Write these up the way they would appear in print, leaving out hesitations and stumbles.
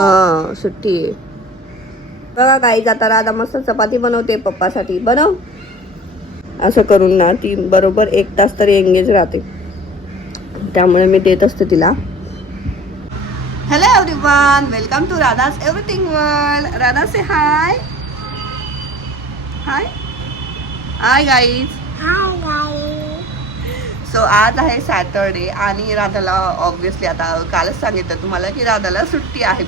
हा सुट्टी आहे बघा. काही आता राधा मस्त चपाती बनवते पप्पासाठी. बनव. असं करून ना ती बरोबर 1 तास तरी एंगेज राहते, त्यामुळे मी देत असते तिला. Hello everyone, welcome to Radha's everything world. Radha say hi. Hi hi guys. So आज आहे सॅटरडे आणि राधाला ऑब्व्हियसली आता कालच सांगितलं तुम्हाला की राधाला सुट्टी आहे.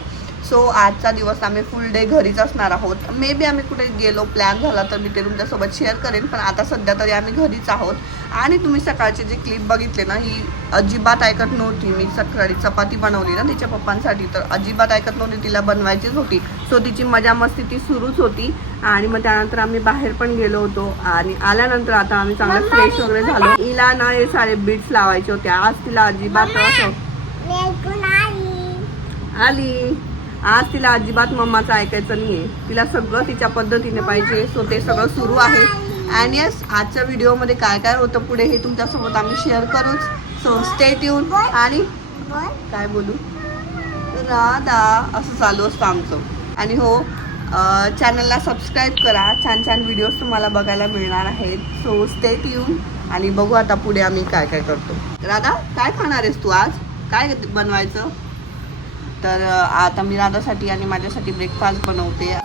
सो आजचा दिवस आम्ही फुल डे घरीच असणार आहोत. मे बी आम्ही कुठे गेलो प्लॅन झाला तर मी ते तुमच्यासोबत शेअर करेन, पण आता सध्या तरी आम्ही घरीच आहोत. आणि तुम्ही सकाळची जी क्लिप बघितली ना, ही अजिबात ऐकत नव्हती. मी सकाळी चपाती बनवली ना तिच्या पप्पांसाठी, तर अजिबात ऐकत नव्हती, तिला बनवायचीच होती. सो तिची मजा मस्ती ती सुरूच होती. आणि मग त्यानंतर आम्ही बाहेर पण गेलो होतो आणि आल्यानंतर आता आम्ही चांगलं फ्रेश वगैरे झालो. हिला ना हे सारे बीट्स लावायचे होते. आज तिला अजिबात आली. आज तिला अजिबात मम्माचं ऐकायचं नाहीये. तिला सगळं तिच्या पद्धतीने पाहिजे. सो ते सगळं सुरू आहे. अँड येस, आजच्या व्हिडिओमध्ये काय काय होतं पुढे हे तुमच्यासोबत आम्ही शेअर करूच. So stay tune. आणि काय बोलू राधा असं चालू असतं आमचं. आणि हो, चॅनलला सबस्क्राईब करा. छान छान व्हिडिओज तुम्हाला बघायला मिळणार आहेत. सो स्टे ट्यून आणि बघू आता पुढे आम्ही काय काय करतो. राधा, काय खाणार आहेस तू आज? काय बनवायचं? तर आता मी राधासाठी आणि माझ्यासाठी ब्रेकफास्ट बनवते.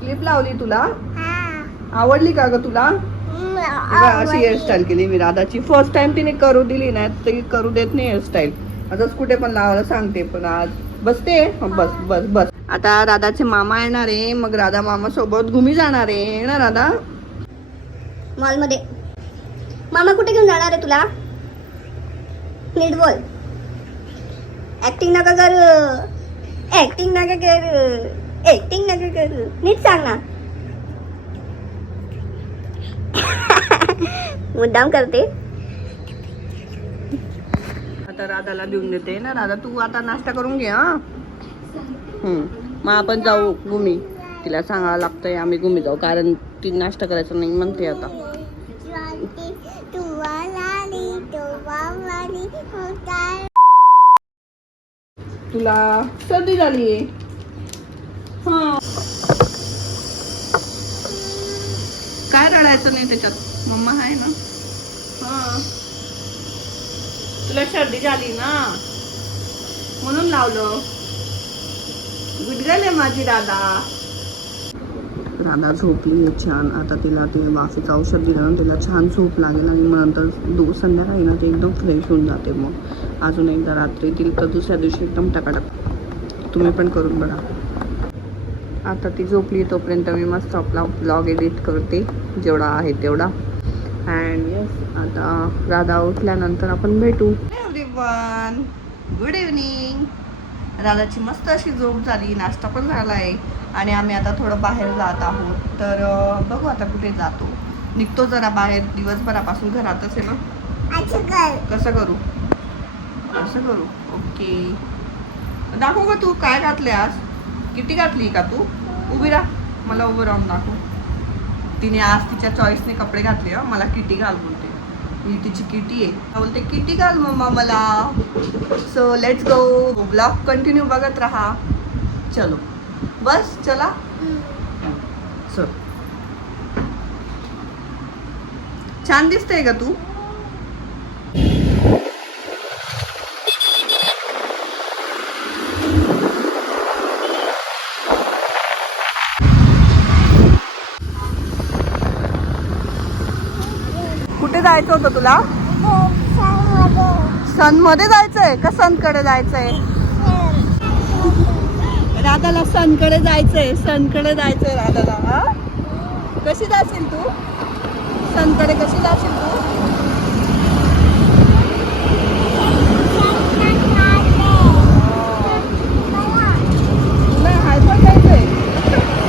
क्लिप लावली तुला? आवडली का ग तुला? अशी हेअरस्टाईल केली मी राधाची. फर्स्ट टाइम तिने करू दिली नाही, ती करू देत नाही हेअरस्टाईल. आजच कुठे पण लावायला सांगते, पण आज बसते. बस बस बस. आता राधाचे मामा येणार आहे, मग राधा मामा सोबत घुमी जाणार आहे ना राधा? मॉल मध्ये. मामा कुठे घेऊन जाणार आहे तुला? नीट बोल. ऍक्टिंग नका कर. ऍक्टिंग नका कर. ऍक्टिंग नका कर. नीट सांग ना. मुद्दाम करते. आता राधाला देऊन देते ना. राधा तू आता नाश्ता करून घे. हा मग आपण जाऊ घुमी. तिला सांगावं लागतंय आम्ही घुमी जाऊ, कारण ती नाश्ता करायचं नाही म्हणते आता. तुला सर्दी झाली. हा, काय रडायचं नाही त्याच्यात, मम्मा आहे ना. हा, तुला सर्दी झाली ना म्हणून लावलं. गुडगल आहे माझी राधा. राधा झोपली छान. आता तिला ते वाफीचं औषध दिलं ना, तिला छान झोप लागेल आणि मग नंतर संध्याकाळी ना ते एकदम फ्रेश होऊन जाते. मग अजून एकदा रात्री तिला तर दुसऱ्या दिवशी एकदम टकाटक. तुम्ही पण करून बघा. आता ती झोपली तोपर्यंत मी मस्त आपला ब्लॉग एडिट करते, जेवढा आहे तेवढा. अँड येस, आता राधा उठल्यानंतर आपण भेटू. Everyone, good evening. राधाची मस्त अशी झोप झाली, नाश्ता पण झाला आहे आणि आम्ही आता थोडं बाहेर जात आहोत. तर बघू आता कुठे जातो. निघतो जरा बाहेर. दिवसभरापासून घरातच आहे ना. कसं करू? असं करू. ओके, दाखव का तू काय घातले आज? किटी घातली का तू? उभी राहा, मला उभं राहून दाखव. तिने आज तिच्या चॉईसने कपडे घातले. मला किटी घाल बोलते. ही तिची किटी आहे. बोलते किटी घाल मम्मा मला. So let's go. Blog continue बघत राहा. चलो बस चला. सो छान दिसतंय का तू? कुठे जायचं होतं तुला? सन मध्ये जायचंय का सनकडे जायचंय? राधाला सनकडे जायचंय. सनकडे जायचंय राधाला. कशी जाशील तू? सनकडे कशी जाशील तू? नाही हाय पण जायचंय.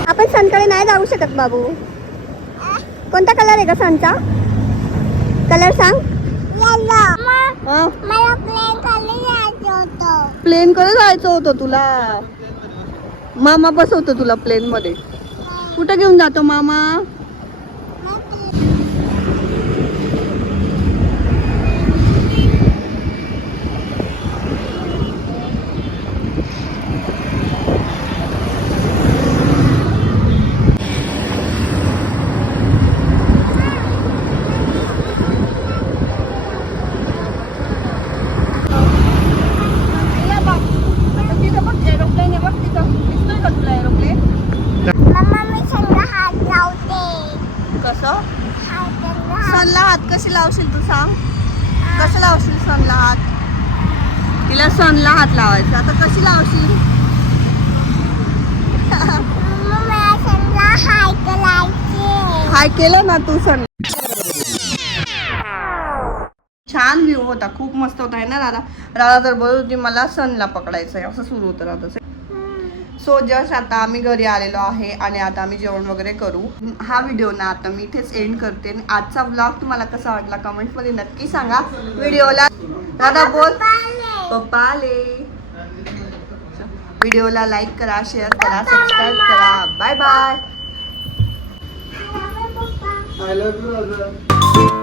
आपण सनकडे नाही जाऊ शकत बाबू. कोणता कलर आहे का सनचा? कलर सांग. प्लेन कडे जायचं होतं तुला. मामा बसवतो तुला प्लेन मध्ये. कुठं घेऊन जातो मामा? एरोप्लेन आहे बघ तिथं. दिसतोय का तुला एरोप्लेन? कसं? सनला हात कशी लावशील तू सांग? कसं लावशील सनला हात? तिला सनला हात लावायचा. आता कशी लावशील? हाय केलं ना तू सन. छान व्ह्यू होता. खूप मस्त होता आहे ना राधा. राधा तर बोलत होती मला सनला पकडायचं आहे. असं सुरू होतं राधाचं. सो जस्ट आता आम्ही घरी आलेलो आहे आणि आता आम्ही जेवण वगैरे करू. हा व्हिडिओ ना आता मी इथेच एंड करते. आणि आजचा ब्लॉग तुम्हाला कसा वाटला कमेंटमध्ये नक्की सांगा. व्हिडिओला दादा बोल पप्पा आले. व्हिडिओला लाईक करा, शेअर करा, सबस्क्राईब करा. Bye bye. I love you, Raja.